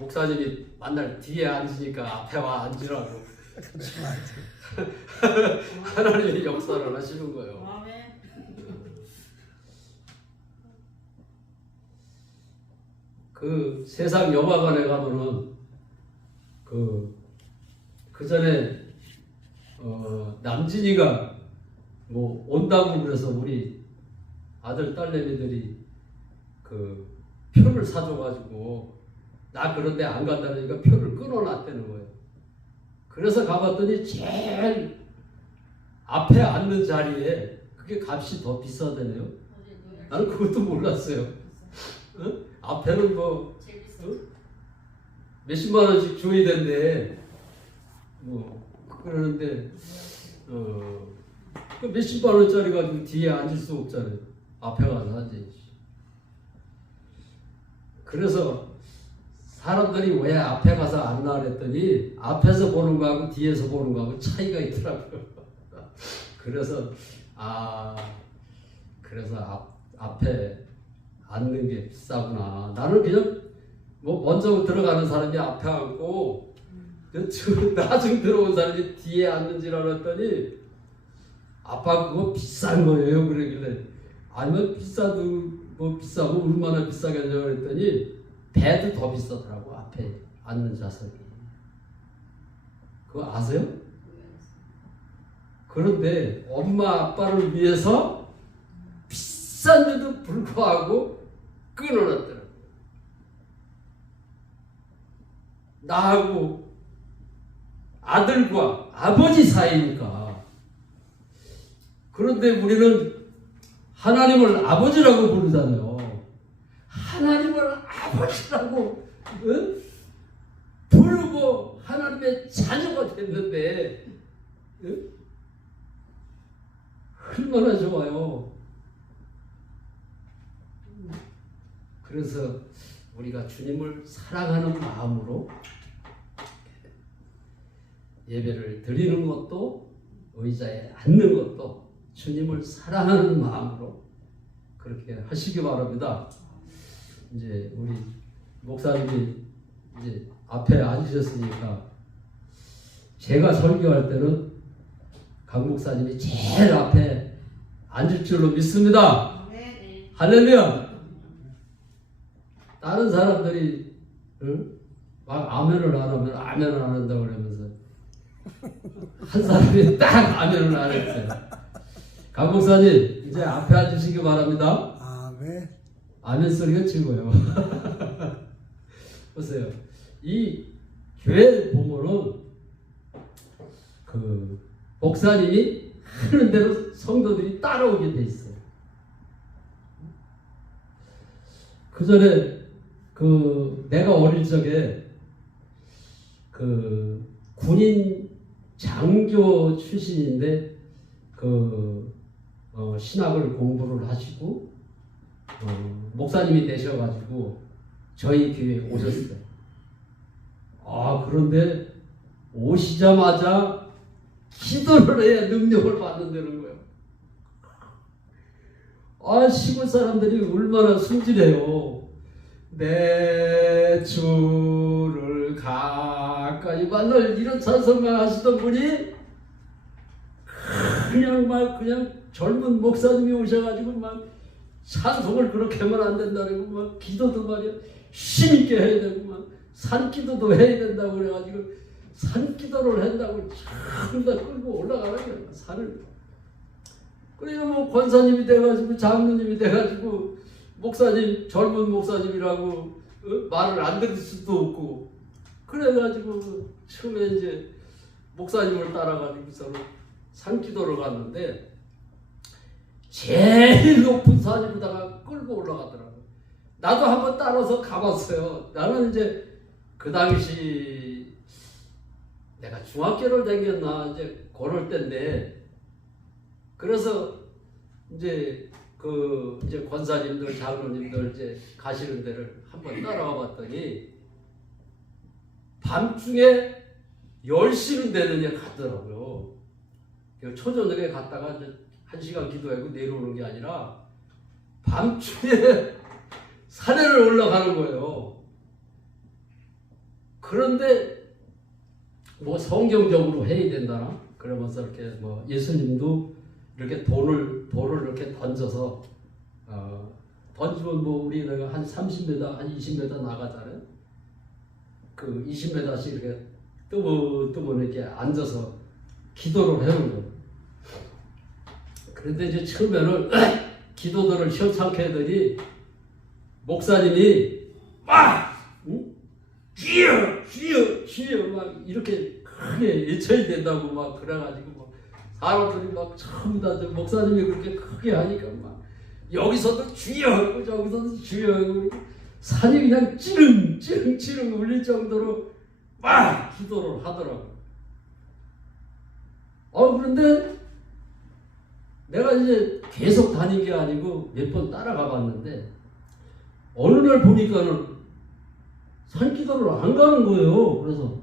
목사님이 만날 뒤에 앉으니까 앞에 와 앉으라고 하나님의 역사를 하시는 거예요. 아멘. 그 세상 영화관에 가면은 그 전에 남진이가 뭐 온다고 그래서 우리 아들 딸내미들이 그 표를 사줘가지고 나 그런데 안 간다니까 표를 끊어놨다는 거예요. 그래서 가봤더니 제일 앞에 앉는 자리에 그게 값이 더 비싸다네요. 나는 그것도 몰랐어요. 어? 앞에는 뭐 몇십만 원씩 줘야 된대. 뭐 그러는데 그 몇십만 원짜리 가지고 뒤에 앉을 수 없잖아요. 앞에 가서 앉아야지. 그래서 사람들이 왜 앞에 가서 앉나 그랬더니 앞에서 보는 거하고 뒤에서 보는 거하고 차이가 있더라고요. 그래서 그래서 앞에 앉는 게 비싸구나. 나는 그냥 뭐 먼저 들어가는 사람이 앞에 앉고 나중 들어온 사람이 뒤에 앉는 줄 알았더니 아빠 그거 비싼 거예요. 그러길래 아니면 비싸도 뭐 비싸고 얼마나 비싸겠냐고 그랬더니 배도 더 비싸더라고. 앞에 앉는 좌석이. 그거 아세요? 그런데 엄마 아빠를 위해서 비싼데도 불구하고 끊어놨더라고요. 나하고 아들과 아버지 사이니까. 그런데 우리는 하나님을 아버지라고 부르잖아요. 하나님을 아버지라고 부르고 하나님의 자녀가 됐는데 얼마나 좋아요. 그래서 우리가 주님을 사랑하는 마음으로 예배를 드리는 것도 의자에 앉는 것도 주님을 사랑하는 마음으로 그렇게 하시기 바랍니다. 이제 우리 목사님이 이제 앞에 앉으셨으니까 제가 설교할 때는 강 목사님이 제일 앞에 앉을 줄로 믿습니다. 네. 할렐루야. 다른 사람들이 막 아멘을 안 하면 아멘을 안 한다고 그러면서 한 사람이 딱 아멘을 안 했어요. 강 목사님 이제 앞에 앉으시기 바랍니다. 아멘. 아멘 소리가 최고예요. 보세요. 이 교회 보면은 그 목사님이 하는 대로 성도들이 따라오게 돼 있어요. 그 전에 내가 어릴 적에 군인 장교 출신인데 신학을 공부를 하시고 목사님이 되셔가지고 저희 교회에 오셨어요. 그런데 오시자마자 기도를 해야 능력을 받는다는 거예요. 시골 사람들이 얼마나 순진해요. 내 주를 가까이 만날 이런 찬송만 하시던 분이 그냥 젊은 목사님이 오셔가지고 막 찬송을 그렇게 하면 안 된다고 막 기도도 말이야 힘있게 해야 되고 막 산기도도 해야 된다고 그래가지고 산기도를 한다고 전부 다 끌고 올라가는 거야 산을. 그래서 뭐 권사님이 돼가지고 장로님이 돼가지고 목사님 젊은 목사님이라고 말을 안 들을 수도 없고 그래가지고 처음에 이제 목사님을 따라가지고서는 산기도를 갔는데 제일 높은 산에다가 끌고 올라가더라고요. 나도 한번 따라서 가봤어요. 나는 이제 그 당시 내가 중학교를 다녔나 이제 그럴 때인데 그래서 이제 이제 권사님들 장로님들 이제 가시는 데를 한번 따라가 봤더니 밤중에 10시는 되느냐 갔더라고요. 초저녁에 갔다가 이제 1시간 기도하고 내려오는 게 아니라 밤중에 산에를 올라가는 거예요. 그런데 뭐 성경적으로 해야 된다나 그러면서 이렇게 뭐 예수님도 이렇게 돌을 이렇게 던져서 던지면 뭐 우리가 한 30m, 한 20m 나가잖아요. 그 20m씩 이렇게 뜨문 이렇게 앉아서 기도를 해오는 거예요. 그런데 이제 처음에는 기도들을 시원찮게 하더니 목사님이 막 주여 막 이렇게 크게 외쳐야 된다고 막 그래가지고 막 사람들이 막 전부 다 목사님이 그렇게 크게 하니까 막 여기서도 주여 하고 저기서도 주여 하고 산이 그냥 찌릉 울릴 정도로 막 기도를 하더라고. 그런데 내가 이제 계속 다닌 게 아니고 몇 번 따라가 봤는데 어느 날 보니까는 산기도를 안 가는 거예요. 그래서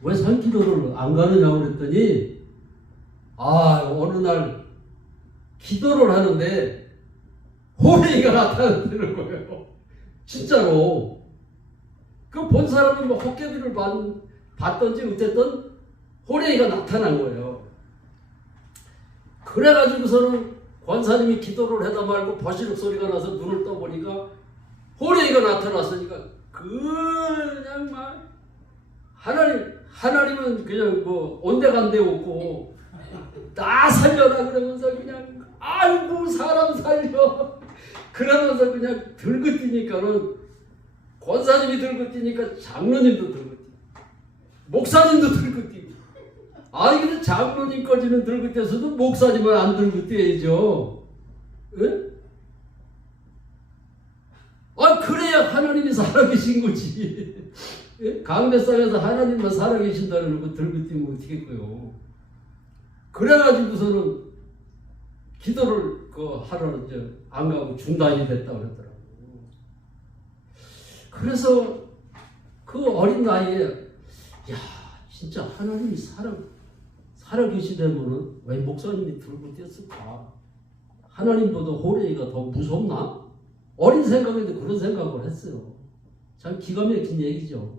왜 산기도를 안 가느냐고 그랬더니 어느 날 기도를 하는데 호랭이가 나타나는 거예요. 진짜로. 그 본 사람은 뭐 헛개비를 봤던지 어쨌든 호랭이가 나타난 거예요. 그래가지고서는 권사님이 기도를 하다 말고 버시룩 소리가 나서 눈을 떠보니까 호랭이가 나타났으니까 그냥 막 하나님은 그냥 뭐 온데간데 없고 나 살려라 그러면서 그냥 아이고 사람 살려 그러면서 그냥 들고 뛰니까는 권사님이 들고 뛰니까 장로님도 들고 뛰고 목사님도 들고 뛰고 근데 장로님까지는 들고 뛰어서도 목사님은 안 들고 뛰어야죠. 예? 그래야 하나님이 살아계신 거지. 예? 강대상에서 하나님만 살아계신다는 거 들고 뛰면 어떻겠고요. 그래가지고서는 기도를 하러 이제 안 가고 중단이 됐다 그러더라고요. 그래서 그 어린 나이에 진짜 하나님이 살아계시다면은 왜 목사님이 들고 뛰었을까? 하나님보다 호랭이가 더 무섭나? 어린 생각인데 그런 생각을 했어요. 참 기가 막힌 얘기죠.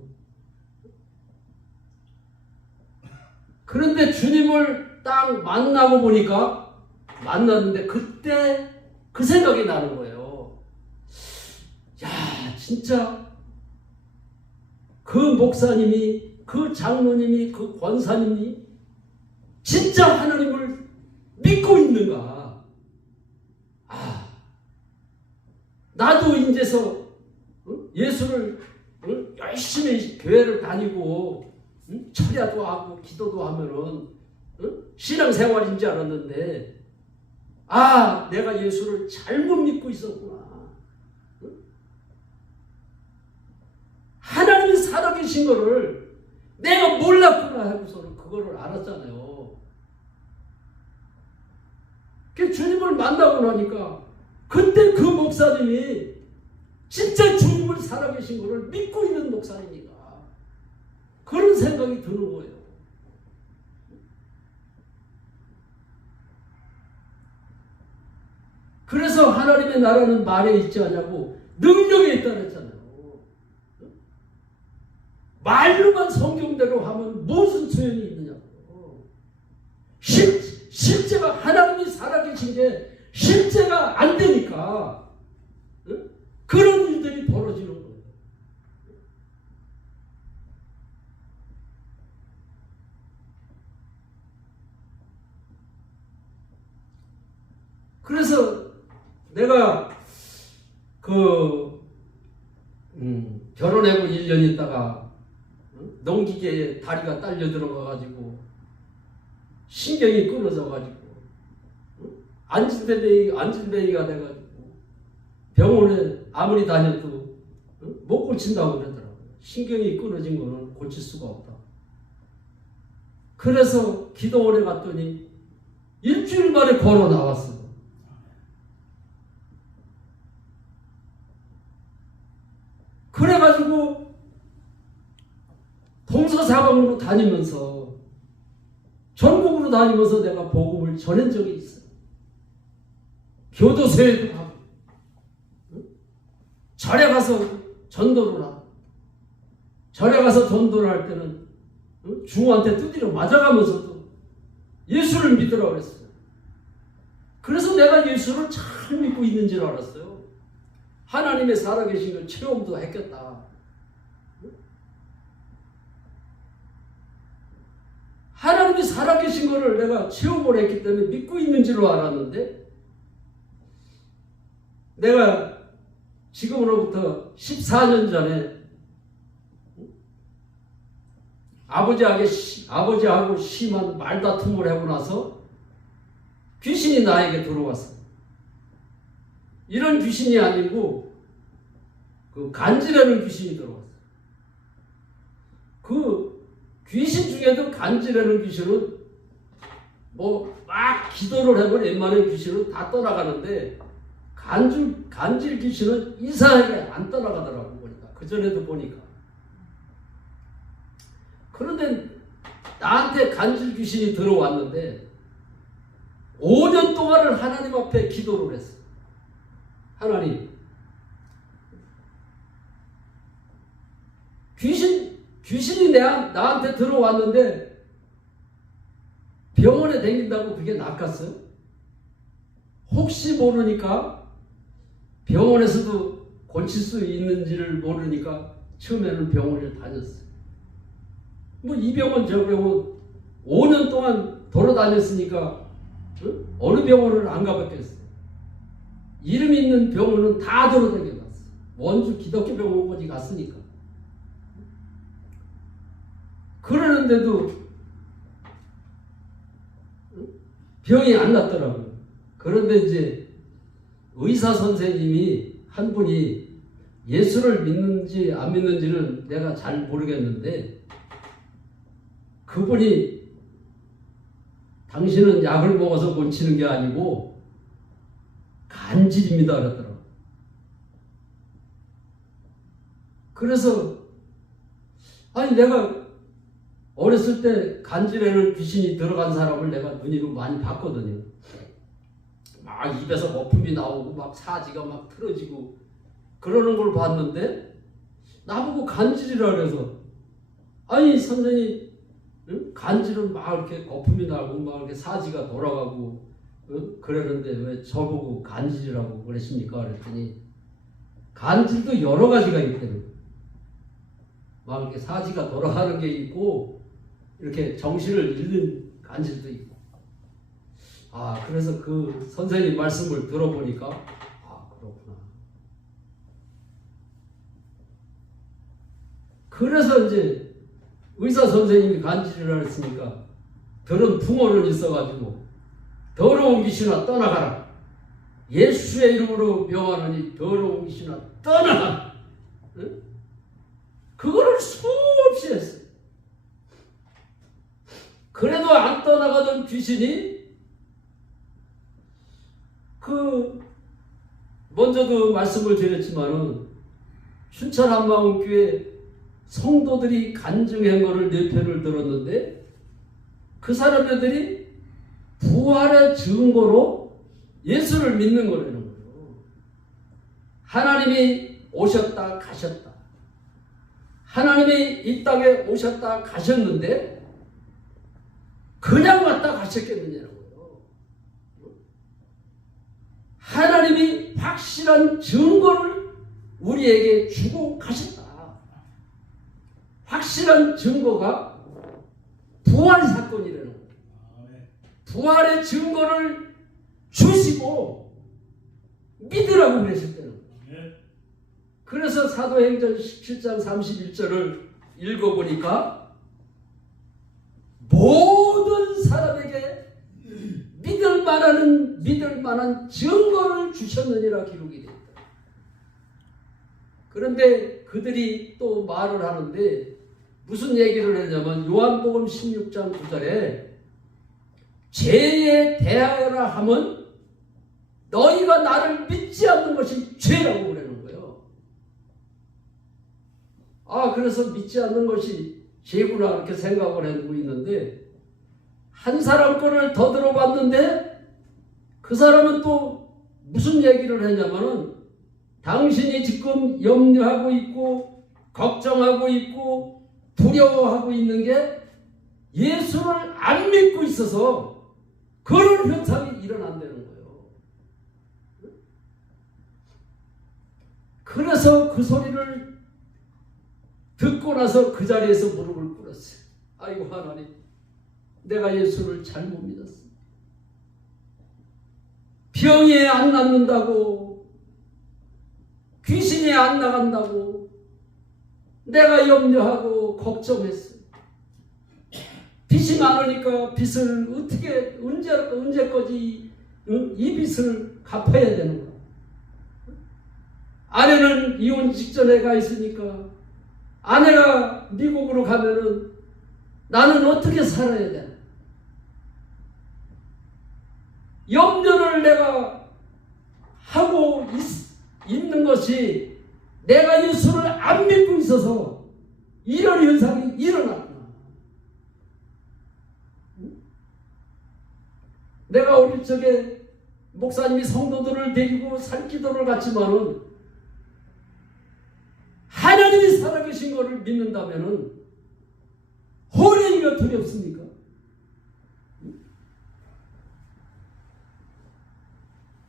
그런데 주님을 딱 만나고 보니까 만났는데 그때 그 생각이 나는 거예요. 진짜 그 목사님이, 그 장로님이, 그 권사님이 진짜 하나님을 믿고 있는가? 나도 이제서 예수를 열심히 교회를 다니고 철야도 하고 기도도 하면은 신앙생활인 줄 알았는데 내가 예수를 잘못 믿고 있었구나. 하나님이 살아계신 거를 내가 몰랐구나 하고서는 그거를 알았잖아요. 그 주님을 만나고 나니까 그때 그 목사님이 진짜 주님을 살아계신 거를 믿고 있는 목사님이다. 그런 생각이 드는 거예요. 그래서 하나님의 나라는 말에 있지 않냐고 능력에 있다 그랬잖아요. 말로만 성경대로 하면 무슨 소용이 있느냐고. 실제가 하나님이 살아계신 게 실제가 안 되니까 그런 일들이 벌어지는 거예요. 그래서 내가 결혼하고 1년 있다가 농기계에 다리가 딸려 들어가가지고 신경이 끊어져가지고 안진뱅이가 돼가지고 병원에 아무리 다녀도 못 고친다고 그러더라고요. 신경이 끊어진 거는 고칠 수가 없다. 그래서 기도원에 갔더니 일주일 만에 걸어 나왔어. 그래가지고 동서사방으로 다니면서 전국으로 다니면서 내가 복음을 전한 적이 있어요. 교도소에도 가고 절에 가서 전도를 하고 절에 가서 전도를 할 때는 중호한테 두드려 맞아가면서도 예수를 믿으라고 그랬어요. 그래서 내가 예수를 잘 믿고 있는 줄 알았어요. 하나님의 살아계신 걸 체험도 했겠다. 하나님이 살아계신 것을 내가 체험을 했기 때문에 믿고 있는 줄로 알았는데, 내가 지금으로부터 14년 전에 아버지하고 심한 말다툼을 하고 나서 귀신이 나에게 들어왔어요. 이런 귀신이 아니고 그 간지라는 귀신이 들어왔어요. 그 귀신 중에도 간지라는 귀신은 뭐 막 기도를 해보면 웬만한 귀신은 다 떠나가는데, 간질 귀신은 이상하게 안 떠나가더라고. 보니까 그전에도 보니까. 그런데 나한테 간질 귀신이 들어왔는데 5년 동안을 하나님 앞에 기도를 했어. 하나님, 귀신이 나한테 들어왔는데 병원에 다닌다고 그게 낫겠어요? 혹시 모르니까, 병원에서도 고칠 수 있는지를 모르니까 처음에는 병원을 다녔어요. 뭐 이 병원 저 병원 5년 동안 돌아다녔으니까 어느 병원을 안 가봤겠어요. 이름 있는 병원은 다 돌아다녀봤어요. 원주 기독교 병원까지 갔으니까. 그러는데도 병이 안 낫더라고요. 그런데 이제 의사 선생님이 한 분이, 예수를 믿는지 안 믿는지는 내가 잘 모르겠는데, 그분이 당신은 약을 먹어서 고치는 게 아니고 간질입니다 그러더라고요. 그래서 아니, 내가 어렸을 때 간질에는 귀신이 들어간 사람을 내가 눈으로 많이 봤거든요. 막 입에서 거품이 나오고 막 사지가 막 틀어지고 그러는 걸 봤는데, 나보고 간질이라 그래서, 아니 선생님, 간질은 막 이렇게 거품이 나고 막 이렇게 사지가 돌아가고 그러는데 왜 저보고 간질이라고 그러십니까? 그랬더니, 간질도 여러 가지가 있대요. 막 이렇게 사지가 돌아가는 게 있고, 이렇게 정신을 잃는 간질도 있고. 그래서 그 선생님 말씀을 들어보니까, 그렇구나. 그래서 이제 의사 선생님이 간질이라 했으니까 들은 풍어는 있어가지고, 더러운 귀신아 떠나가라. 예수의 이름으로 명하노니 더러운 귀신아 떠나가. 응? 그거를 수없이 했어요. 그래도 안 떠나가던 귀신이, 먼저도 말씀을 드렸지만은, 춘천 한마음교회 성도들이 간증한 거를 4편을 들었는데, 그 사람들이 부활의 증거로 예수를 믿는 거라는 거예요. 하나님이 오셨다 가셨다. 하나님이 이 땅에 오셨다 가셨는데 그냥 왔다 가셨겠느냐는 거예요. 하나님이 확실한 증거를 우리에게 주고 가셨다. 확실한 증거가 부활 사건이라는 거예요. 부활의 증거를 주시고 믿으라고 그러셨다는 거예요. 그래서 사도행전 17장 31절을 읽어보니까, 모든 사람에게 믿을 만한 증거를 주셨느니라 기록이 되어 있다. 그런데 그들이 또 말을 하는데, 무슨 얘기를 하냐면, 요한복음 16장 9절에 죄에 대하여라 하면 너희가 나를 믿지 않는 것이 죄라고 그러는 거예요. 그래서 믿지 않는 것이 죄구나 이렇게 생각을 하고 있는데, 한 사람 거를 더 들어봤는데 그 사람은 또 무슨 얘기를 하냐면은, 당신이 지금 염려하고 있고 걱정하고 있고 두려워하고 있는 게 예수를 안 믿고 있어서 그런 현상이 일어난다는 거예요. 그래서 그 소리를 듣고 나서 그 자리에서 무릎을 꿇었어요. 아이고 하나님, 내가 예수를 잘못 믿었어. 병이 안 낫는다고, 귀신이 안 나간다고 내가 염려하고 걱정했어. 빚이 많으니까 빚을 어떻게 언제까지 이 빚을 갚아야 되는 거야. 아내는 이혼 직전에 가 있으니까 아내가 미국으로 가면은 나는 어떻게 살아야 되나. 염려를 내가 하고 있는 것이 내가 예수를 안 믿고 있어서 이런 현상이 일어났구나. 내가 어릴 적에 목사님이 성도들을 데리고 산기도를 갔지만은 하나님이 살아계신 것을 믿는다면은 호랭이가 두렵습니까?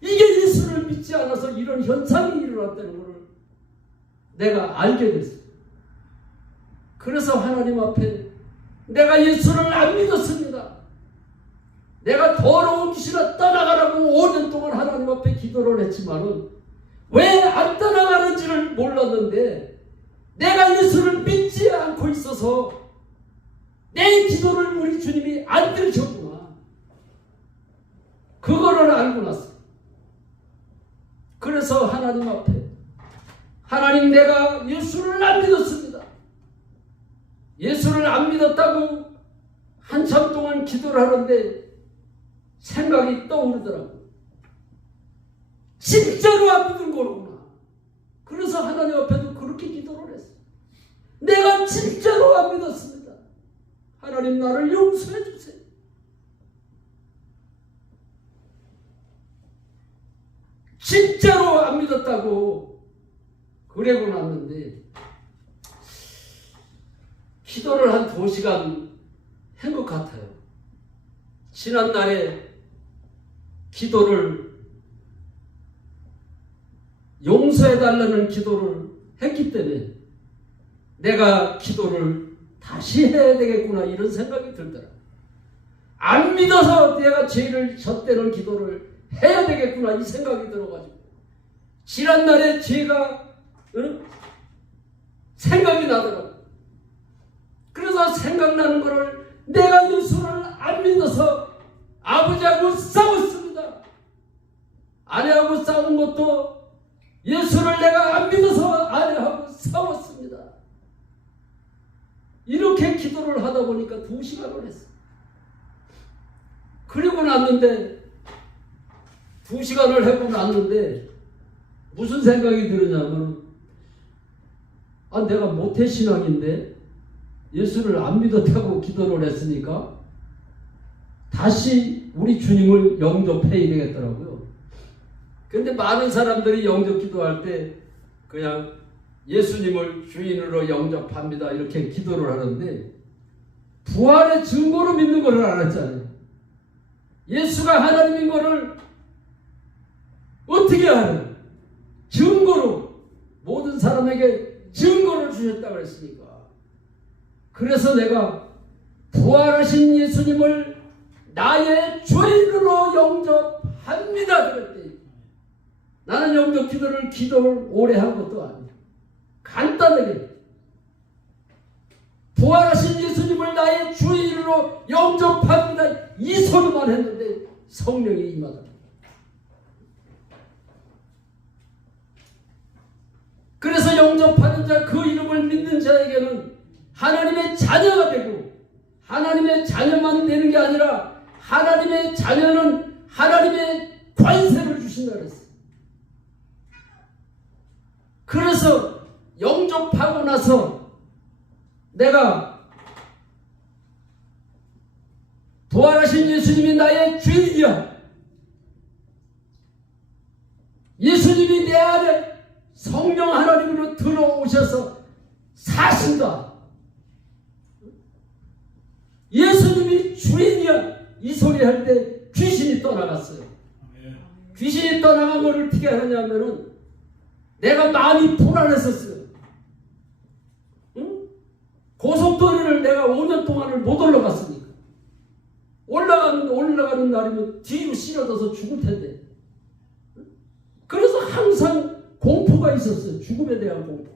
이게 예수를 믿지 않아서 이런 현상이 일어났다는 것을 내가 알게 됐어요. 그래서 하나님 앞에 내가 예수를 안 믿었습니다. 내가 더러운 귀신아 떠나가라고 5년 동안 하나님 앞에 기도를 했지만은 왜 안 떠나가는지를 몰랐는데 내가 예수를 믿지 않고 있어서 내 기도를 우리 주님이 안 들으셨구나. 그거를 알고 났어요. 그래서 하나님 앞에 하나님, 내가 예수를 안 믿었습니다. 예수를 안 믿었다고 한참 동안 기도를 하는데 생각이 떠오르더라고요. 진짜로 안 믿은 거구나. 그래서 하나님 앞에도 그렇게 기도를 했어요. 내가 진짜로 안 믿었습니다. 하나님, 나를 용서해 주세요. 진짜로 안 믿었다고 그러고 났는데 기도를 한 2시간 한 것 같아요. 지난날에 기도를 용서해달라는 기도를 했기 때문에 내가 기도를 다시 해야 되겠구나 이런 생각이 들더라. 안 믿어서 내가 죄를 졌다는 기도를 해야 되겠구나 이 생각이 들어가지고 지난날에 죄가 생각이 나더라고. 그래서 생각나는 거를 내가 예수를 안 믿어서 아버지하고 싸웠습니다. 아내하고 싸운 것도 예수를 내가 안 믿어서 아내하고 싸웠습니다. 이렇게 기도를 하다 보니까 2시간을 했어요. 그리고 났는데 2시간을 하고 났는데 무슨 생각이 들으냐면 내가 모태신앙인데 예수를 안 믿었다고 기도를 했으니까 다시 우리 주님을 영접해야 되겠더라고요. 근데 많은 사람들이 영접 기도할 때 그냥 예수님을 주인으로 영접합니다 이렇게 기도를 하는데 부활의 증거로 믿는 것을 알았잖아요. 예수가 하나님인 것을 어떻게 알아요? 증거로 모든 사람에게 증거를 주셨다고 했으니까. 그래서 내가 부활하신 예수님을 나의 주인으로 영접합니다 그랬더니 나는 영접 기도를 오래 한 것도 아니에요. 간단하게 부활하신 예수님을 나의 주인으로 영접합니다 이 소리만 했는데 성령이 임하더라. 그래서 영접하는 자, 그 이름을 믿는 자에게는 하나님의 자녀가 되고 하나님의 자녀만 되는 게 아니라 하나님의 자녀는 하나님의 관세를 주신다 그랬어요. 그래서 영접하고 나서 내가 부활하신 예수님이 나의 주인이야. 예수님이 내 안에 성령 하나님으로 들어오셔서 사신다. 예수님이 주인이야. 이 소리 할 때 귀신이 떠나갔어요. 귀신이 떠나간 거를 어떻게 하느냐면은 내가 마음이 불안했었어요. 응? 고속도로를 내가 5년 동안을 못 올라갔으니까. 올라가는 날이면 뒤로 실어져서 죽을 텐데. 그래서 항상 공포가 있었어요. 죽음에 대한 공포가.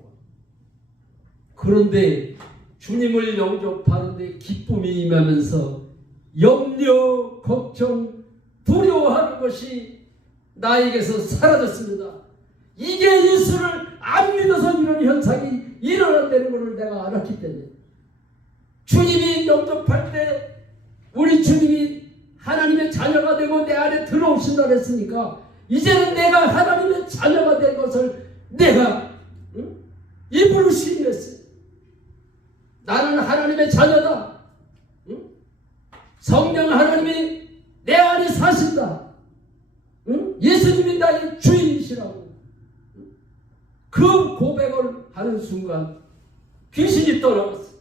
그런데 주님을 영접하는데 기쁨이 임하면서 염려, 걱정, 두려워하는 것이 나에게서 사라졌습니다. 이게 예수를 안 믿어서 이런 현상이 일어난다는 것을 내가 알았기 때문에 주님이 영접할 때 우리 주님이 하나님의 자녀가 되고 내 안에 들어오신다 했으니까 이제는 내가 하나님의 자녀가 된 것을 내가 입으로 시인했어요. 나는 하나님의 자녀다. 성령 하나님이 내 안에 사신다. 예수님이 나의 주인이시라고. 그 고백을 하는 순간 귀신이 떠나갔어.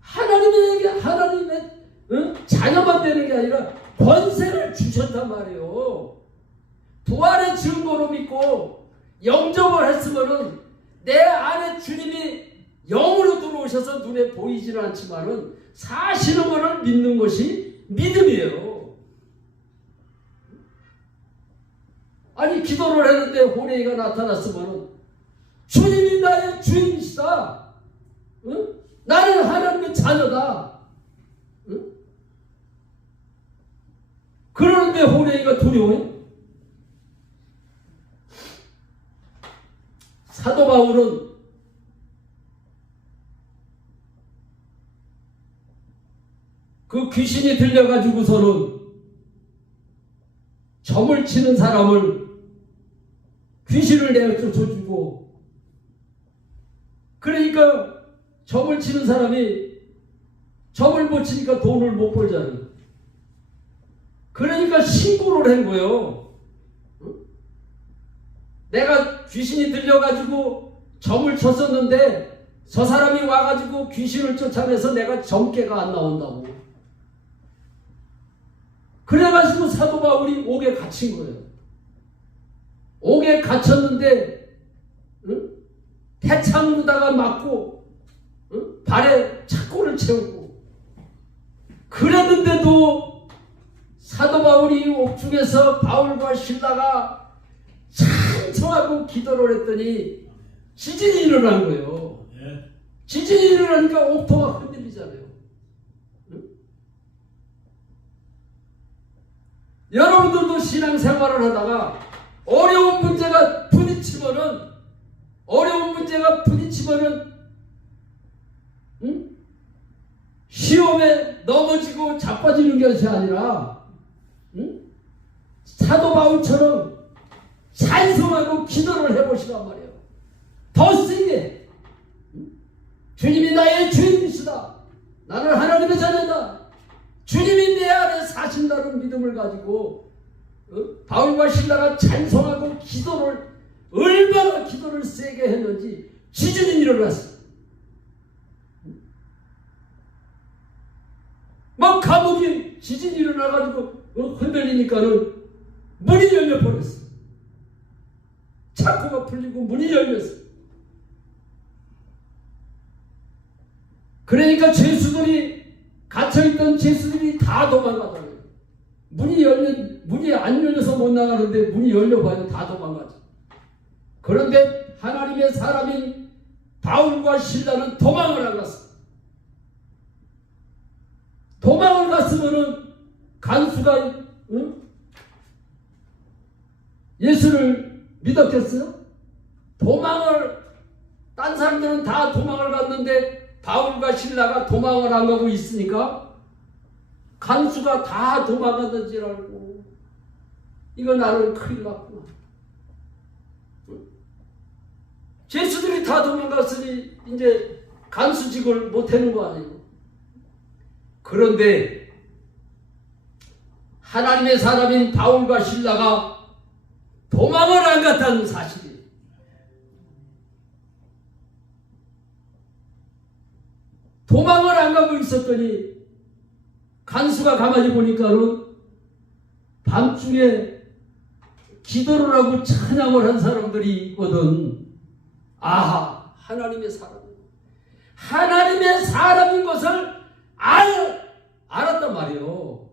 하나님의 자녀만 되는 게 아니라 권세를 주셨단 말이에요. 부활의 증거로 믿고 영접을 했으면은 내 안에 주님이 영으로 들어오셔서 눈에 보이지는 않지만은 사시는 것을 믿는 것이 믿음이에요. 아니 기도를 했는데 호레이가 나타났으면은 주님이 나의 주인이시다. 응? 나는 하나님의 자녀다. 응? 그러는데 호레이가 두려워요? 사도 바울은 그 귀신이 들려가지고서는 점을 치는 사람을 귀신을 내쫓아주고, 그러니까 점을 치는 사람이 점을 못 치니까 돈을 못 벌잖아요. 그러니까 신고를 한 거예요. 내가 귀신이 들려가지고 점을 쳤었는데 저 사람이 와가지고 귀신을 쫓아내서 내가 점괘가 안 나온다고. 그래가지고 사도 바울이 옥에 갇힌 거예요. 옥에 갇혔는데 태창으로다가 맞고 발에 착고를 채우고, 그랬는데도 사도 바울이 옥중에서 바울과 실라가 찬송하고 기도를 했더니 지진이 일어난 거예요. 지진이 일어나니까 옥토가 흔들리잖아요. 여러분들도 신앙생활을 하다가 어려운 문제가 부딪히면은 시험에 넘어지고 자빠지는 것이 아니라 사도 바울처럼 찬송하고 기도를 해보시란 말이에요. 더 세게. 주님이 나의 주인이시다. 나는 하나님의 자녀다. 주님이 내 안에 사신다는 믿음을 가지고 바울과 실라가 찬송하고 얼마나 기도를 세게 했는지 지진이 일어났어. 막 감옥이 지진이 일어나가지고 흔들리니까는 문이 열려버렸어. 창고가 풀리고 문이 열렸어. 그러니까 갇혀있던 죄수들이 다 도망가더라고요. 문이 안 열려서 못 나가는데 문이 열려봐요. 다 도망가죠. 그런데 하나님의 사람인 바울과 실라는 도망을 안 갔어. 도망을 갔으면은 간수가 예수를 믿었겠어요? 딴 사람들은 다 도망을 갔는데 바울과 실라가 도망을 안 가고 있으니까 간수가 다 도망가든지 알고, 이거 나는 큰일 났구나. 죄수들이 다 도망갔으니 이제 간수직을 못하는 거 아니에요. 그런데 하나님의 사람인 바울과 실라가 도망을 안 갔다는 사실이 도망을 안 가고 있었더니 간수가 가만히 보니까는 밤중에 기도를 하고 찬양을 한 사람들이 있거든. 아하, 하나님의 사람인 것을 알았단 말이에요.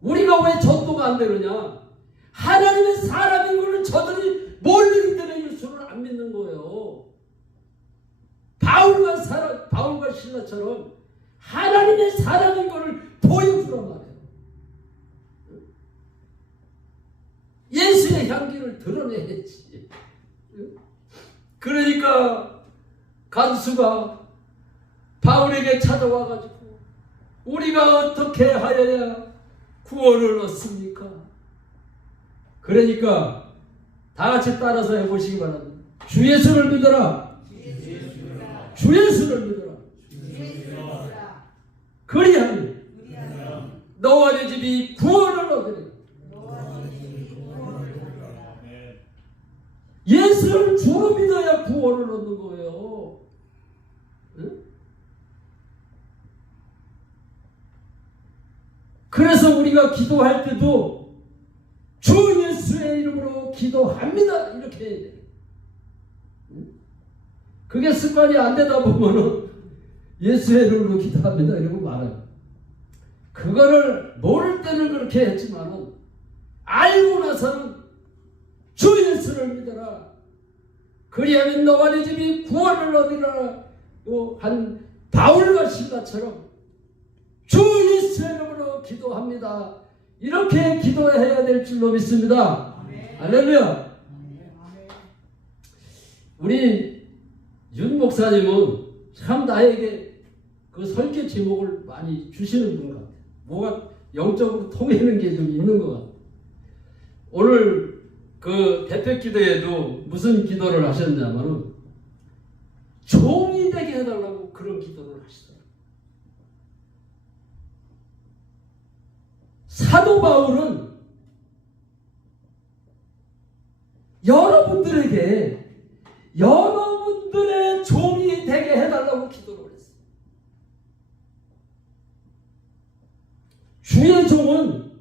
우리가 왜 전도가 안 되느냐? 하나님의 사람인 것을 저들이 모르기 때문에 예수를 안 믿는 거예요. 바울과 실라처럼 하나님의 사람인 것을 보여주란 말이에요. 예수의 향기를 드러내야지. 그러니까 간수가 바울에게 찾아와가지고 우리가 어떻게 하여야 구원을 얻습니까? 그러니까 다 같이 따라서 해보시기 바랍니다. 주 예수를 믿어라. 주 예수를 믿어라. 그리하면 너와 네 집이 구원을 얻으리라. 예수를 주로 믿어야 구원을 얻는 거예요. 응? 그래서 우리가 기도할 때도 주 예수의 이름으로 기도합니다. 이렇게 해야 돼요. 응? 그게 습관이 안 되다 보면은 예수의 이름으로 기도합니다. 이러고 말아요. 그거를 모를 때는 그렇게 했지만은 알고 나서는 주 예수를 믿어라. 그리하면 너와 네 집이 구원을 얻으리라. 한 바울과 실라처럼 주 예수의 이름으로 기도합니다. 이렇게 기도해야 될 줄로 믿습니다. 할렐루야. 우리 윤 목사님은 참 나에게 그 설교 제목을 많이 주시는 분 같아요. 뭐가 영적으로 통하는 게 좀 있는 것 같아요. 오늘 그 대표 기도에도 무슨 기도를 하셨냐면은 종이 되게 해달라고 그런 기도를 하시더라고요. 사도 바울은 여러분들의 종이 되게 해달라고 기도를 했어요. 주의 종은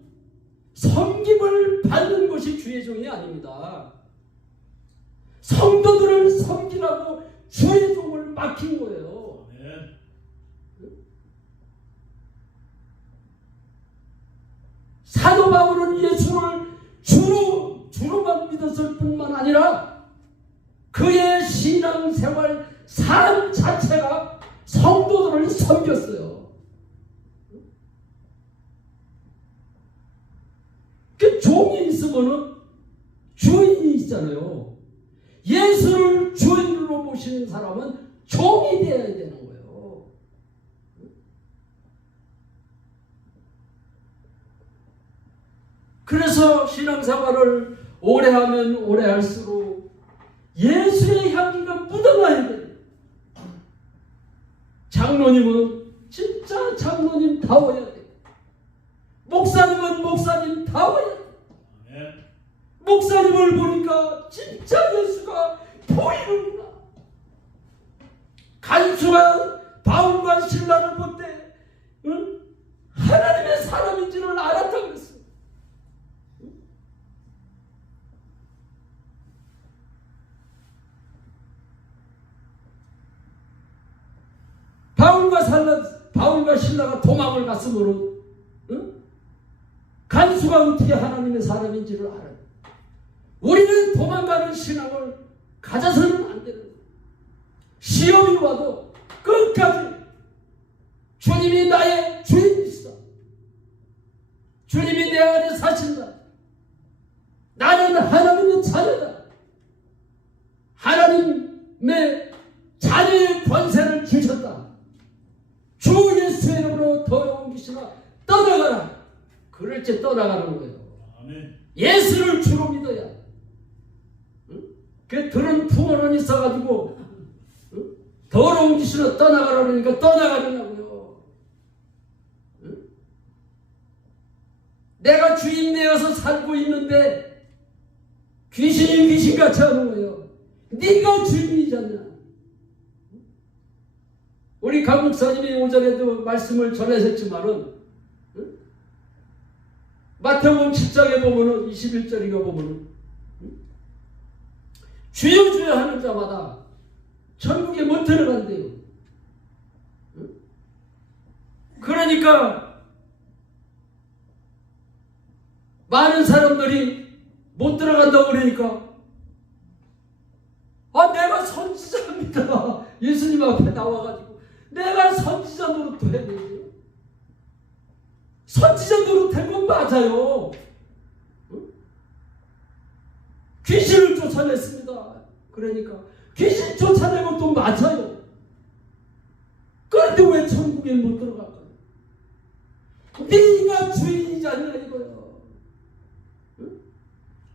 섬김을 받는 것이 주의 종이 아닙니다. 성도들을 섬기라고 주의 종을 맡긴 거예요. 사도 바울은 예수를 주로만 믿었을 뿐만 아니라 그의 신앙생활 삶 자체가 성도들을 섬겼어요. 종이 있으면은 주인이 있잖아요. 예수를 주인으로 모시는 사람은 종이 되어야 되는 거예요. 그래서 신앙생활을 오래 하면 오래 할수록 예수의 향기가 묻어나야 돼요. 장로님은 진짜 장로님다워야 돼요. 목사님은 목사님다워야 돼요. 목사님을 보니까 진짜 예수가 보이는구나. 간수가 바울과 실라를 볼 때 하나님의 사람인지를 알았다 그랬어요. 바울과 실라가 도망을 갔으므로 간수가 어떻게 하나님의 사람인지를 알아요. 우리는 도망가는 신앙을 가져서는 안 되는 거예요. 시험이 와도 끝까지 주님이 나의 주인이시다. 주님이 내 안에 사신다. 나는 하나님의 자녀다. 하나님의 자녀의 권세를 주셨다. 주 예수의 이름으로 더러운 귀신아 떠나가라. 그럴 때 떠나가는 거예요. 아멘. 예수를 주로 믿어야. 그 들은 풍어는 있어가지고 더러운 귀신을 떠나가라 그러니까 떠나가려고요. 내가 주인 되어서 살고 있는데 귀신이 귀신같이 하는 거예요. 네가 주인이잖아. 우리 강 목사님이 오전에도 말씀을 전하셨지만은, 응? 마태복음 7장에 보면은 21절인가 보면은, 응? 주여 주여 하는 자마다 천국에 못 들어간대요. 응? 그러니까 많은 사람들이 못 들어간다고 그러니까, 내가 선지자입니다. 예수님 앞에 나와가지고 내가 선지자 노릇도 해야 되죠. 선지자 노릇한 건 맞아요. 응? 귀신을 쫓아냈습니다. 그러니까 귀신 쫓아낸 것도 맞아요. 그런데 왜 천국에 못 들어갈까요? 네가 주인이지 않냐 이거예요. 응?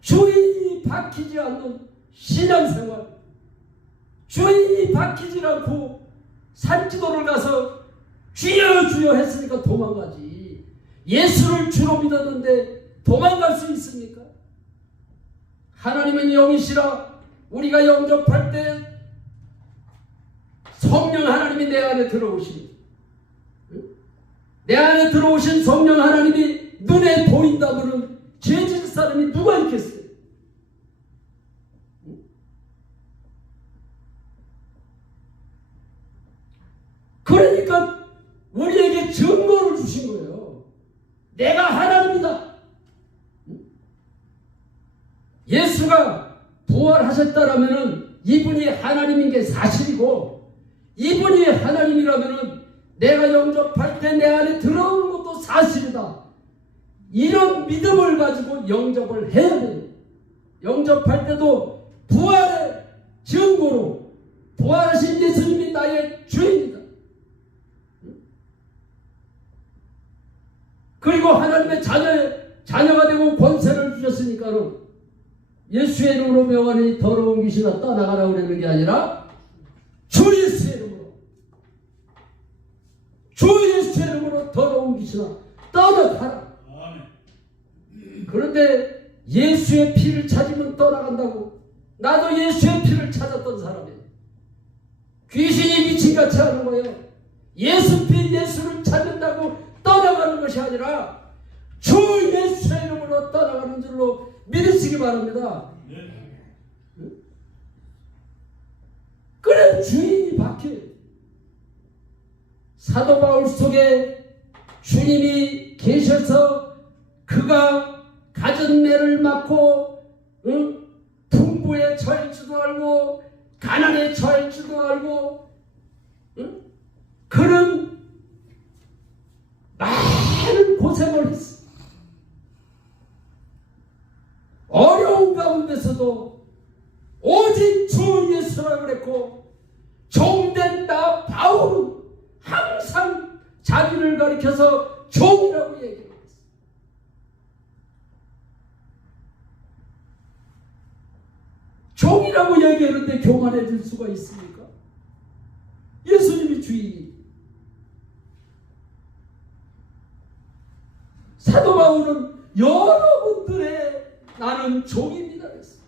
주인이 바뀌지 않는 신앙생활, 주인이 바뀌지 않고 산기도를 가서 주여 주여 했으니까 도망가지. 예수를 주로 믿었는데 도망갈 수 있습니까? 하나님은 영이시라. 우리가 영접할 때 성령 하나님이 내 안에 들어오시니, 내 안에 들어오신 성령 하나님이 눈에 보인다면은 죄질 사람이 누가 있겠어요? 그러니까 우리에게 증거를 주신 거예요. 내가 하나님이다. 예수가 부활하셨다라면은 이분이 하나님인 게 사실이고, 이분이 하나님이라면은 내가 영접할 때 내 안에 들어오는 것도 사실이다. 이런 믿음을 가지고 영접을 해야 돼요. 영접할 때도 부활의 증거로 부활하신 예수님이 나의 주인이다. 그리고 하나님의 자녀가 되고 권세를 주셨으니까는 예수의 이름으로 명하니 더러운 귀신아 떠나가라 그러는 게 아니라 주 예수의 이름으로, 주 예수의 이름으로 더러운 귀신아 떠나가라. 그런데 예수의 피를 찾으면 떠나간다고. 나도 예수의 피를 찾았던 사람이에요. 귀신이 미친같이 하는 거예요. 예수 피, 예수를 찾는다고 떠나가는 것이 아니라 주 예수의 이름으로 떠나가는 줄로 믿으시기 바랍니다. 응? 그래 주인이 바뀌어요. 사도 바울 속에 주님이 계셔서 그가 가진 매를 맡고, 응? 풍부에 처할지도 알고 가난에 처할지도 알고, 응? 그런 많은 고생을 했어. 어려운 가운데서도 오직 주 예수라고 그랬고, 종된 나 바울은 항상 자기를 가리켜서 종이라고 얘기했어. 종이라고 얘기하는데 교만해질 수가 있습니까? 예수님이 주인이. 사도 바울은 여러분들의 나는 종입니다 그랬어요.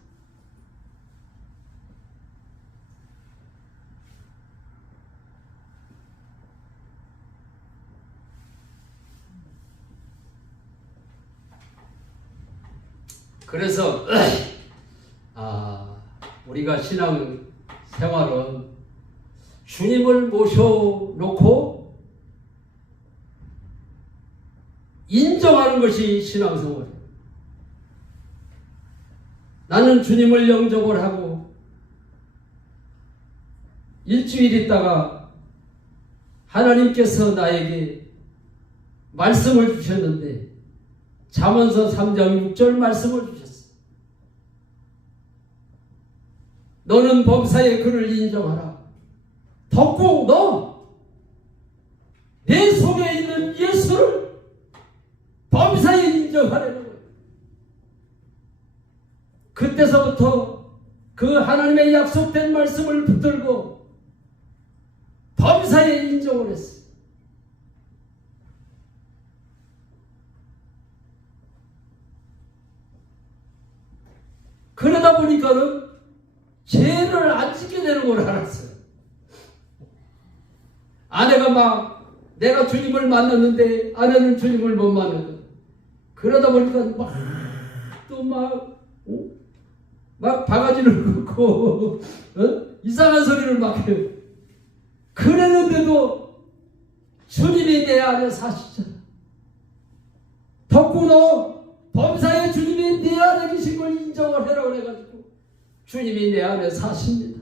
그래서 우리가 신앙 생활은 주님을 모셔놓고 인정하는 것이 신앙생활이에요. 나는 주님을 영접을 하고 일주일 있다가 하나님께서 나에게 말씀을 주셨는데 잠언서 3장 6절 말씀을 주셨어요. 너는 범사의 그를 인정하라. 덮고 너 내 속에 있는 예수를 범사에 인정하라는 거예요. 그때서부터 그 하나님의 약속된 말씀을 붙들고 범사에 인정을 했어요. 그러다 보니까는 죄를 안 짓게 되는 걸 알았어요. 아내가 막 내가 주님을 만났는데 아내는 주님을 못 만나거든. 그러다 보니까 막 또 막 바가지를 긋고 이상한 소리를 막 해요. 그랬는데도 주님이 내 안에 사시잖아. 덕구 너 범사에 주님이 내 안에 계신 걸 인정을 해라 그래가지고 주님이 내 안에 사십니다.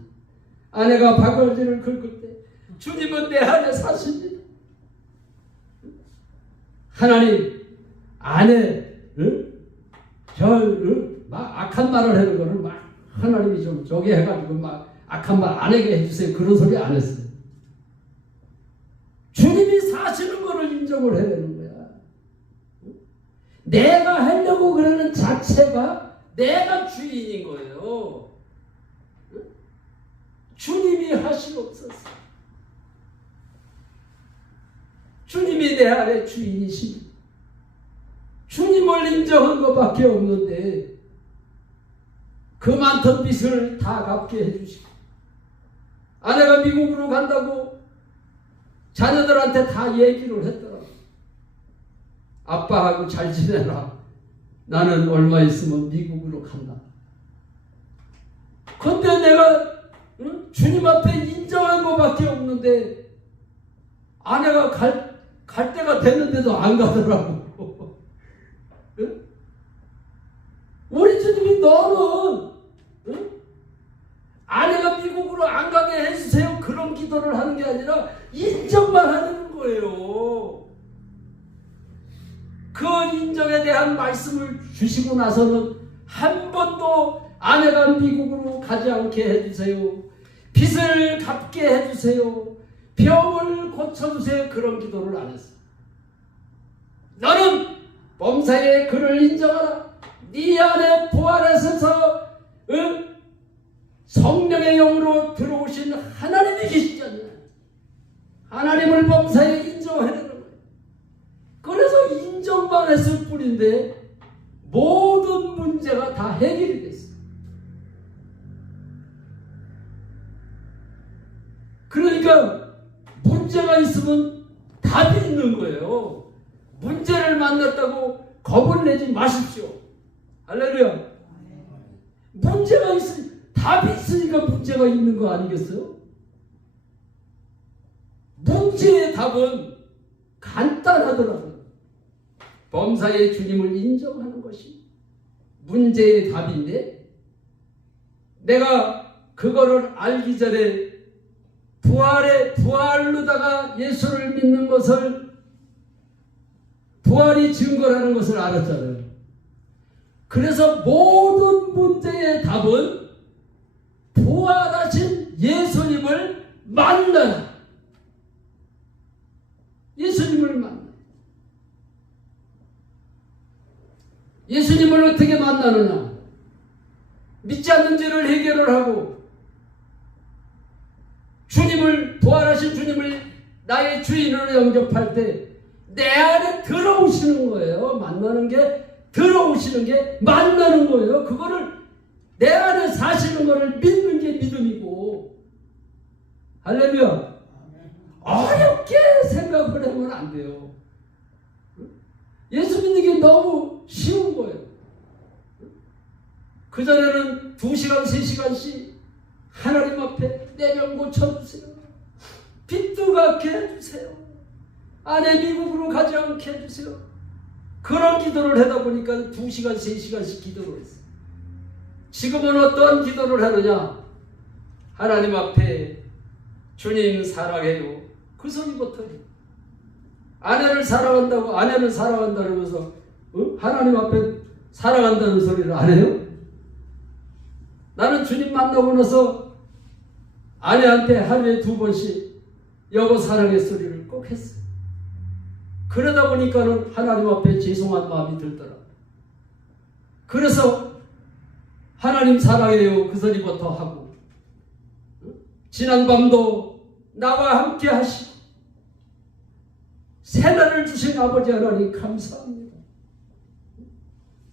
아내가 바가지를 긁을 때 주님은 내 안에 사십니다. 하나님 아내를 막 악한 말을 하는 거를 막 하나님이 좀 저기 해가지고 막 악한 말 안 하게 해주세요. 그런 소리 안 했어요. 주님이 사시는 거를 인정을 해야 되는 거야. 내가 하려고 그러는 자체가 내가 주인인 거예요. 주님이 하시옵소서. 주님이 내 안에 주인이십니다. 주님을 인정한 것밖에 없는데 그 많던 빚을 다 갚게 해주시고 아내가 미국으로 간다고 자녀들한테 다 얘기를 했더라고. 아빠하고 잘 지내라. 나는 얼마 있으면 미국으로 간다. 근데 내가 주님 앞에 인정한 것밖에 없는데 아내가 갈 때가 됐는데도 안 가더라고. 우리 주님이 너는 아내가 미국으로 안 가게 해주세요. 그런 기도를 하는 게 아니라 인정만 하는 거예요. 그 인정에 대한 말씀을 주시고 나서는 한 번도 아내가 미국으로 가지 않게 해주세요. 빚을 갚게 해주세요. 병을 고쳐주세요. 그런 기도를 안 했어. 너는 범사에 그를 인정하라. 네 안에 부활하셔서 성령의 영으로 들어오신 하나님이 계시잖아요. 하나님을 범사에 인정해야 되는 거예요. 그래서 인정만 했을 뿐인데 모든 문제가 다 해결이 됐어요. 그러니까 문제가 있으면 답이 있는 거예요. 문제를 만났다고 겁을 내지 마십시오. 할렐루야. 문제가 답이 있으니까 문제가 있는 거 아니겠어요? 문제의 답은 간단하더라고요. 범사의 주님을 인정하는 것이 문제의 답인데 내가 그거를 알기 전에 부활로다가 예수를 믿는 것을 부활이 증거라는 것을 알았잖아요. 그래서 모든 문제의 답은 부활하신 예수님을 만나라. 예수님을 만나. 예수님을 어떻게 만나느냐? 믿지 않는 죄를 해결을 하고 주님을 부활하신 주님을 나의 주인으로 영접할 때 내 안에 들어오시는 거예요. 만나는 게 들어오시는 게 만나는 거예요. 그거를 내 안에 사시는 거를 믿는 게 믿음이고. 할렐루야. 어렵게 생각을 하면 안 돼요. 예수 믿는 게 너무 쉬운 거예요. 그전에는 2시간 3시간씩 하나님 앞에 내 병 고쳐주세요. 빚도 갚게 해주세요. 아내 미국으로 가지 않게 해주세요. 그런 기도를 하다 보니까 2시간 3시간씩 기도를 했어요. 지금은 어떤 기도를 하느냐? 하나님 앞에 주님 사랑해요. 그 소리부터 해요. 아내를 사랑한다고 아내를 사랑한다 그러면서 하나님 앞에 사랑한다는 소리를 안 해요? 나는 주님 만나고 나서 아내한테 하루에 2번씩 여보 사랑해 소리를 꼭 했어요. 그러다 보니까는 하나님 앞에 죄송한 마음이 들더라. 그래서 하나님 사랑해요 그 소리부터 하고 지난밤도 나와 함께 하시고 새날을 주신 아버지 하나님 감사합니다.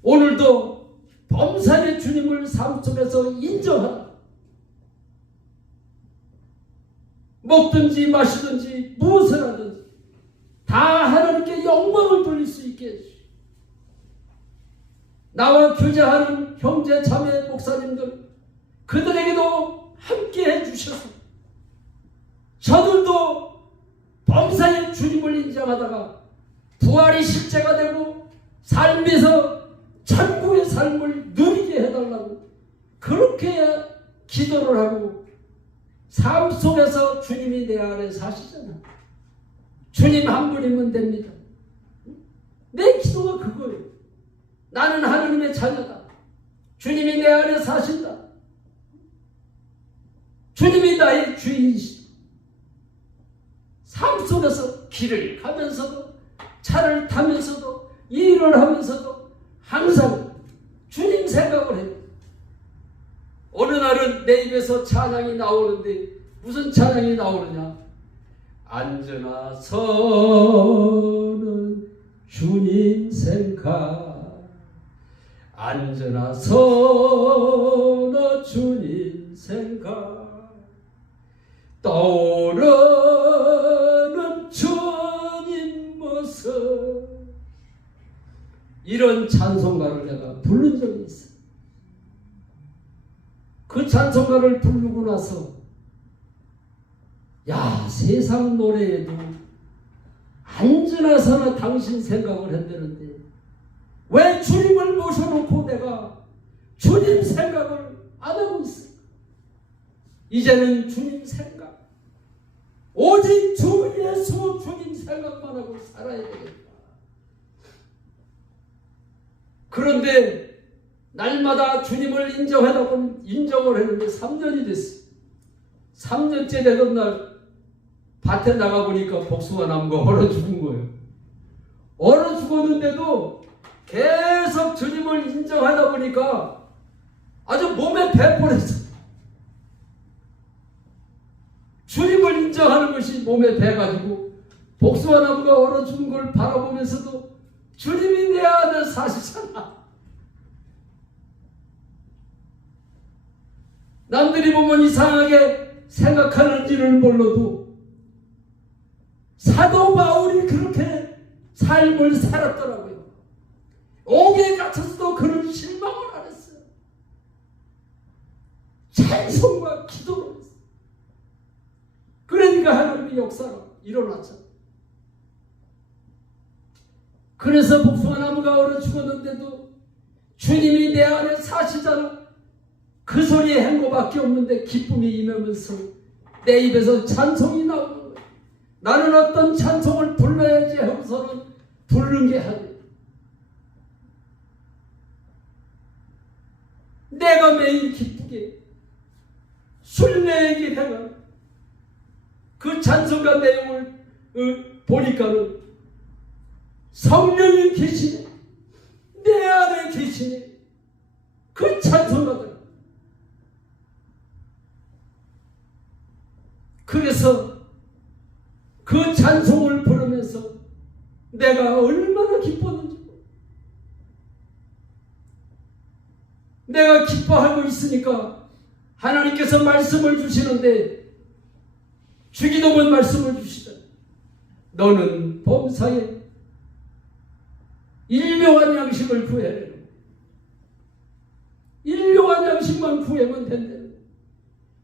오늘도 범사의 주님을 삶 속에서 인정하라. 먹든지 마시든지 무엇을 하든지 다 하나님께 영광을 돌릴 수 있게 해주시고, 나와 교제하는 형제 자매 목사님들 그들에게도 함께 해주셔서 저들도 범사에 주님을 인정하다가 부활이 실제가 되고 삶에서 천국의 삶을 누리게 해달라고 그렇게 기도를 하고 삶 속에서 주님이 내 안에 사시잖아. 주님 한 분이면 됩니다. 내 기도가 그거예요. 나는 하나님의 자녀다. 주님이 내 안에 사신다. 주님이 나의 주인이시다. 삶 속에서 길을 가면서도 차를 타면서도 일을 하면서도 항상 주님 생각을 해요. 어느 날은 내 입에서 찬양이 나오는데 무슨 찬양이 나오느냐? 앉으나 서는 주님 생각, 앉으나 서는 주님 생각, 떠오르는 주님 모습. 이런 찬송가를 내가 부른 적이 있어요. 그 찬송가를 부르고 나서 야, 세상 노래에도 앉으나 서나 당신 생각을 했다는데 왜 주님을 모셔놓고 내가 주님 생각을 안 하고 있을까? 이제는 주님 생각, 오직 주 예수 주님 생각만 하고 살아야 되겠다. 그런데 날마다 주님을 인정을 했는데 3년이 됐어. 3년째 되던 날 밭에 나가보니까 복숭아 나무가 얼어 죽은 거예요. 얼어 죽었는데도 계속 주님을 인정하다 보니까 아주 몸에 배버렸어. 주님을 인정하는 것이 몸에 배가지고 복숭아 나무가 얼어 죽은 걸 바라보면서도 주님이 내 안에 사시잖아. 남들이 보면 이상하게 생각하는지를 몰라도 사도 바울이 그렇게 삶을 살았더라고요. 옥에 갇혀서도 그런 실망을 안 했어요. 찬송과 기도를 했어요. 그러니까 하나님의 역사가 일어났죠. 그래서 복숭아 나무가 얼어 죽었는데도 주님이 내 안에 사시잖아. 그 소리에 행복밖에 없는데 기쁨이 임하면서 내 입에서 찬송이 나오는 거예요. 나는 어떤 찬송을 불러야지 하고서는 부르는 게 아니에요. 내가 매일 기쁘게 순례에게 행하는 그 찬송가 내용을 보니까는 성령이 계시네, 내 안에 계시네. 그 찬송가들. 그래서 그 찬송을 부르면서 내가 얼마나 기뻤는지, 내가 기뻐하고 있으니까 하나님께서 말씀을 주시는데 주기도문 말씀을 주시잖아요. 너는 범사에 일용할 양식을 구해라. 일용할 양식만 구하면 된대.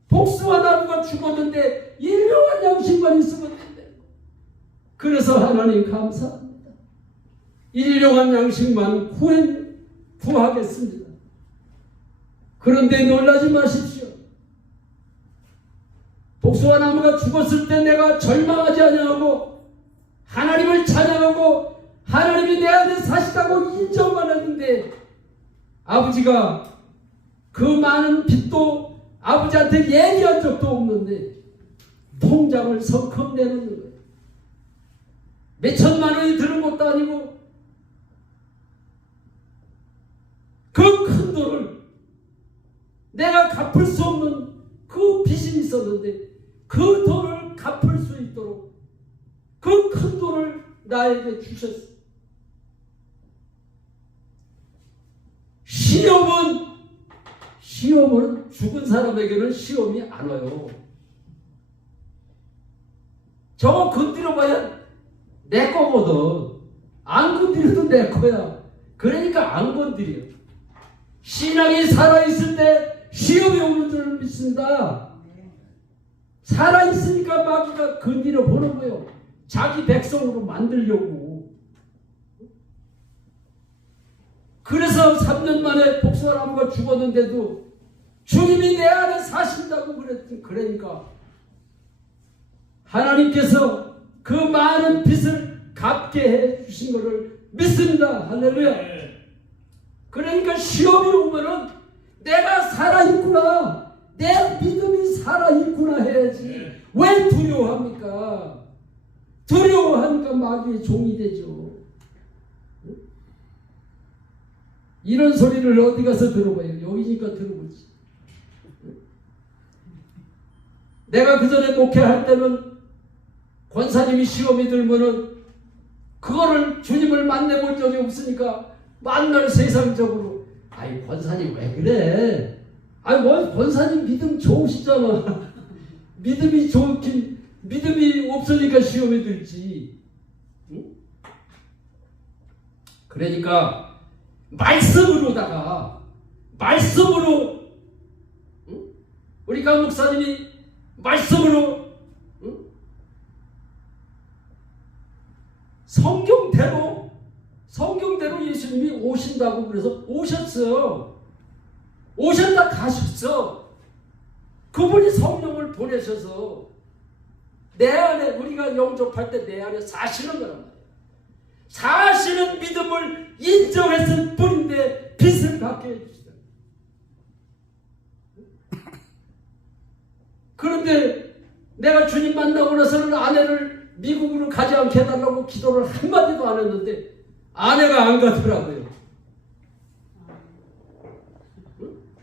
복숭아 나무가 죽었는데 일용할 양식만 있으면 된대. 그래서 하나님 감사합니다. 일용할 양식만 구하겠습니다. 그런데 놀라지 마십시오. 복숭아 나무가 죽었을 때 내가 절망하지 아니하고 하나님을 찬양하고 하나님이 내 안에 사시다고 인정만 했는데 아버지가 그 많은 빚도 아버지한테 얘기한 적도 없는데 통장을 성큼 내놓는 거예요. 몇 천만 원이 드는 것도 아니고 그 큰 돈을 내가 갚을 수 없는 그 빚이 있었는데 그 돈을 갚을 수 있도록 그 큰 돈을 나에게 주셨어요. 시험은 죽은 사람에게는 시험이 안 와요. 저거 건드려봐야 내 거거든. 안 건드려도 내 거야. 그러니까 안 건드려. 신앙이 살아있을 때 시험이 오는 줄 믿습니다. 살아있으니까 마귀가 건드려 보는 거예요. 자기 백성으로 만들려고. 그래서 3년 만에 복숭아나무가 죽었는데도 주님이 내 안에 사신다고 그랬지. 그러니까 하나님께서 그 많은 빚을 갚게 해 주신 것을 믿습니다. 할렐루야. 그러니까 시험이 오면은 내가 살아있구나, 내 믿음이 살아있구나 해야지. 왜 두려워합니까? 두려워하니까 마귀의 종이 되죠. 이런 소리를 어디 가서 들어봐요. 여기니까 들어보지. 내가 그 전에 목회할 때는 권사님이 시험이 들면은 그거를 주님을 만나볼 적이 없으니까 만날 세상적으로, 아이 권사님 왜 그래? 아이 뭐 권사님 믿음 좋으시잖아. 믿음이 좋긴, 믿음이 없으니까 시험이 들지. 응? 그러니까 말씀으로다가, 말씀으로, 응? 우리 강 목사님이 말씀으로, 응? 성경대로 예수님이 오신다고 그래서 오셨어요. 오셨다 가셨어. 그분이 성령을 보내셔서 내 안에, 우리가 영접할 때 내 안에 사시는 거란 말이에요. 사시는 믿음을 인정했을 뿐인데 빚을 갚게 해주시다. 그런데 내가 주님 만나고 나서는 아내를 미국으로 가지 않게 해달라고 기도를 한마디도 안 했는데 아내가 안 가더라고요.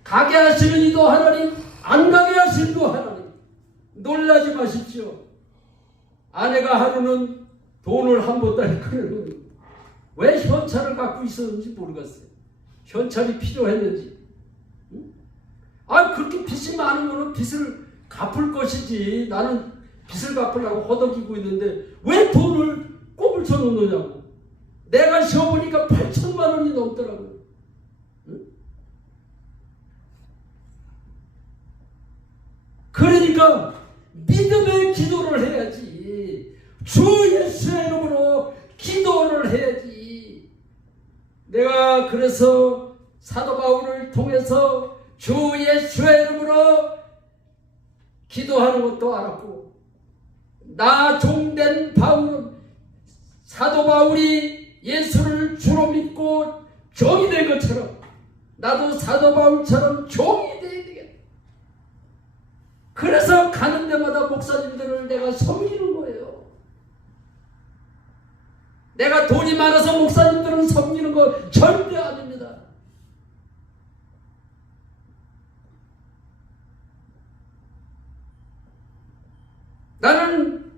가게 하시는 이도 하나님, 안 가게 하시는 이도 하나님. 놀라지 마십시오. 아내가 하루는 돈을 한 보따리 꺼내는, 왜 현찰을 갖고 있었는지 모르겠어요. 현찰이 필요했는지. 아, 그렇게 빚이 많으면 빚을 갚을 것이지. 나는 빚을 갚으려고 허덕이고 있는데 왜 돈을 꼽을 쳐놓느냐고. 내가 쉬어보니까 8천만 원이 넘더라고요. 그러니까 믿음의 기도를 해야지. 주 예수의 이름으로 기도를 해야지. 내가 그래서 사도 바울을 통해서 주 예수의 이름으로 기도하는 것도 알았고, 나 종된 바울은, 사도 바울이 예수를 주로 믿고 종이 된 것처럼 나도 사도 바울처럼 종이 돼야 되겠다. 그래서 가는 데마다 목사님들을 내가 섬기는 거예요. 내가 돈이 많아서 목사님들을 섬기는 거 절대 아닙니다. 나는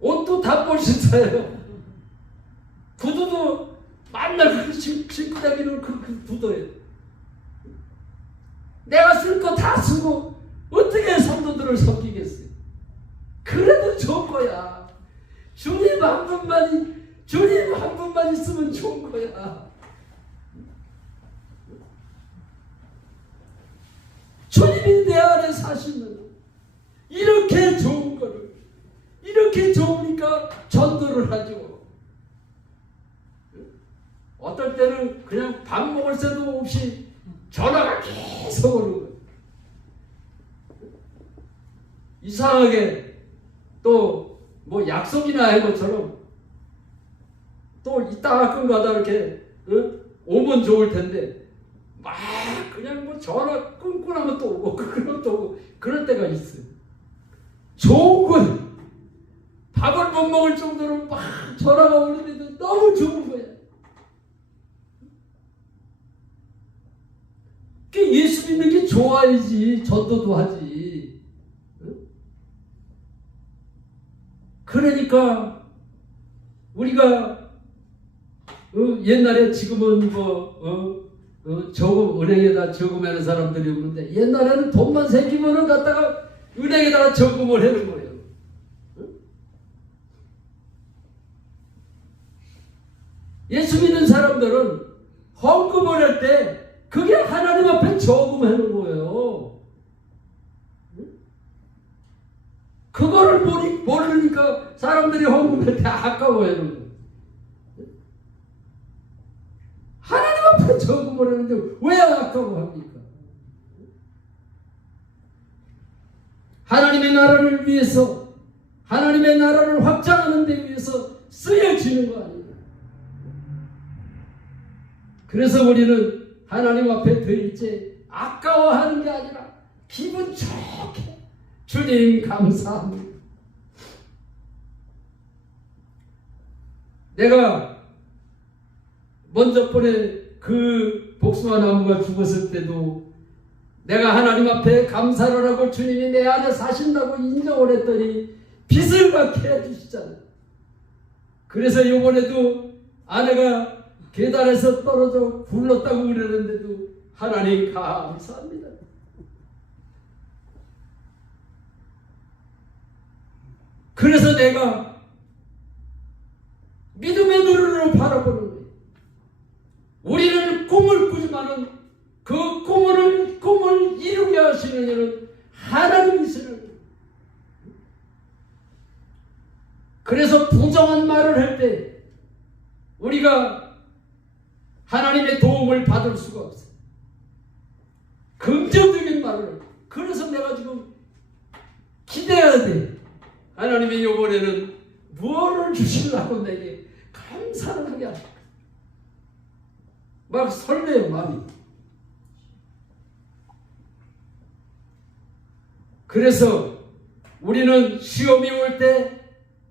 옷도 다 멋있어요. 구두도 맨날 그 신고 다니는 그 구두예요. 내가 쓸 거 다 쓰고 어떻게 성도들을 섬기겠어요? 그래도 좋은 거야. 주님 한 분만 있으면 좋은 거야. 주님이 내 안에 사시는, 이렇게 좋은 거를, 이렇게 좋으니까 전도를 하죠. 어떨 때는 그냥 밥 먹을 새도 없이 전화가 계속 오는 거예요. 이상하게 또 뭐 약속이나 한 것처럼 또 이따 가끔가다 이렇게 오면 좋을 텐데 막 그냥 뭐 전화 끊고 나면 또 오고 그러면 또 오고 그럴 때가 있어요. 좋은 거예요. 밥을 못 먹을 정도로 막 전화가 오는데도 너무 좋은 거야. 예수 믿는 게 좋아야지 전도도 하지. 그러니까 우리가 옛날에, 지금은 저금, 은행에다 저금하는 사람들이 없는데 옛날에는 돈만 생기면은 갖다가 은행에다가 저금을 하는 거예요. 예수 믿는 사람들은 헌금을 할 때 그게 하나님 앞에 저금하는 거예요. 그거를 모르니까 사람들이 헌금할 때 아까워하는 거예요. 하나님 앞에 저금을 하는데 왜 아까워합니까? 하나님의 나라를 위해서, 하나님의 나라를 확장하는 데 위해서 쓰여지는 거 아니에요. 그래서 우리는 하나님 앞에 드릴 때 아까워하는 게 아니라 기분 좋게 주님 감사합니다. 내가 먼저 번에 그 복숭아 나무가 죽었을 때도 내가 하나님 앞에 감사를 하고 주님이 내 안에 사신다고 인정을 했더니 빚을 갚게 해주시잖아요. 그래서 이번에도 아내가 계단에서 떨어져 굴렀다고 그러는데도 하나님 감사합니다. 그래서 내가 믿음의 눈으로 바라보는 거예요. 우리는 꿈을 꾸지만은 그 꿈을 이루게 하시는 이는 하나님이시는 거예요. 그래서 부정한 말을 할 때 우리가 하나님의 도움을 받을 수가 없어요. 긍정적인 말을. 그래서 내가 지금 기대해야 돼. 하나님이 이번에는 무엇을 주시려고 내게 감사를 하게 하실까. 막 설레요 마음이. 그래서 우리는 시험이 올 때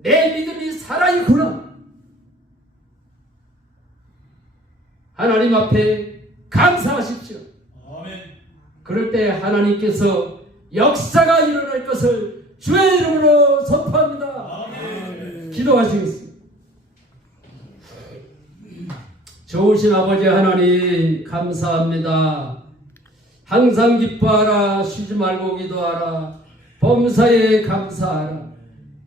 내 믿음이 살아있구나. 하나님 앞에 감사하십시오. 아멘. 그럴 때 하나님께서 역사가 일어날 것을 주의 이름으로 선포합니다. 아멘. 기도하시겠습니다. 좋으신 아버지 하나님 감사합니다. 항상 기뻐하라. 쉬지 말고 기도하라. 범사에 감사하라.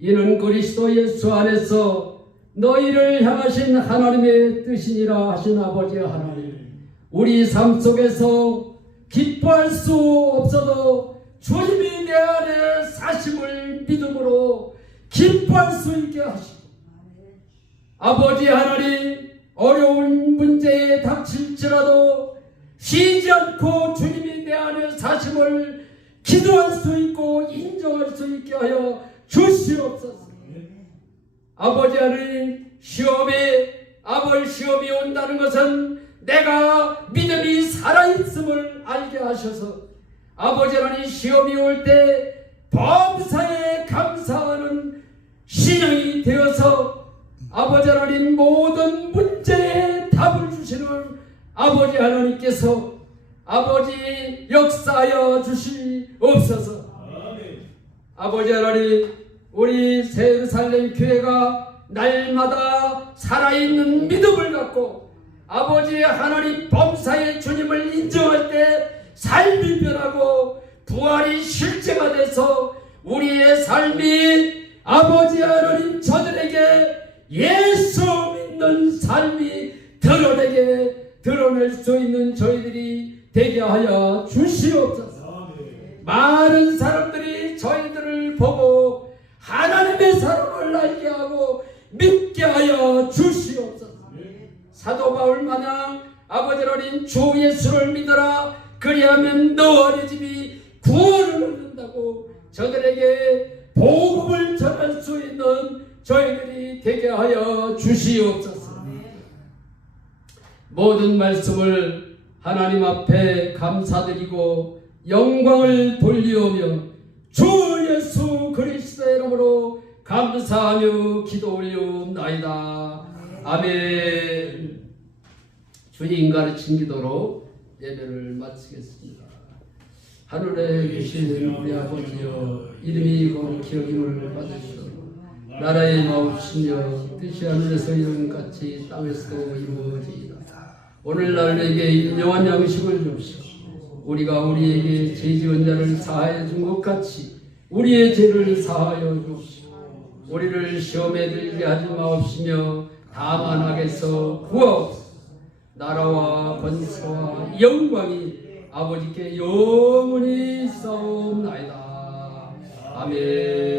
이는 그리스도 예수 안에서 너희를 향하신 하나님의 뜻이니라 하신 아버지 하나님, 우리 삶 속에서 기뻐할 수 없어도 주님이 내 안에 사심을 믿음으로 기뻐할 수 있게 하시고, 아버지 하나님, 어려운 문제에 닥칠지라도 쉬지 않고 주님이 내 안에 사심을 기도할 수 있고 인정할 수 있게 하여 주시옵소서. 아버지 하나님, 시험이 온다는 것은 내가 믿음이 살아있음을 알게 하셔서 아버지 하나님, 시험이 올 때 범사에 감사하는 신앙이 되어서 아버지 하나님, 모든 문제에 답을 주시는 아버지 하나님께서 아버지 역사하여 주시옵소서. 아버지 하나님, 우리 세르살렘 교회가 날마다 살아있는 믿음을 갖고 아버지 하나님 범사의 주님을 인정할 때 삶이 변하고 부활이 실제가 돼서 우리의 삶이 아버지 하나님 저들에게 예수 믿는 삶이 드러낼 수 있는 저희들이 되게 하여 주시옵소서. 많은 사람들이 저희들을 보고 하나님의 사랑을 알게 하고 믿게 하여 주시옵소서. 사도 바울 마냥 아버지 하나님, 주 예수를 믿어라, 그리하면 너희 집이 구원을 얻는다고 저들에게 복음을 전할 수 있는 저희들이 되게 하여 주시옵소서. 모든 말씀을 하나님 앞에 감사드리고 영광을 돌리오며 주 예수 그리스도의 이름으로 감사하며 기도 올리옵나이다. 아멘. 주님 가르친 기도로 예배를 마치겠습니다. 하늘에 계신 우리 아버지여, 이름이 거룩히 여김을 받으시오. 나라의 마옵시며 뜻이 하늘에서 이룬같이 땅에서도 이루어지이다. 오늘날 내게 일용할 양식을 주시오. 우리가 우리에게 죄 지은 자를 사하여 준 것 같이 우리의 죄를 사하여 주시오. 우리를 시험에 들게 하지 마옵시며 다만 하게서 구하옵소서. 나라와 번세와 영광이 아버지께 영원히 있사옵나이다. 아멘.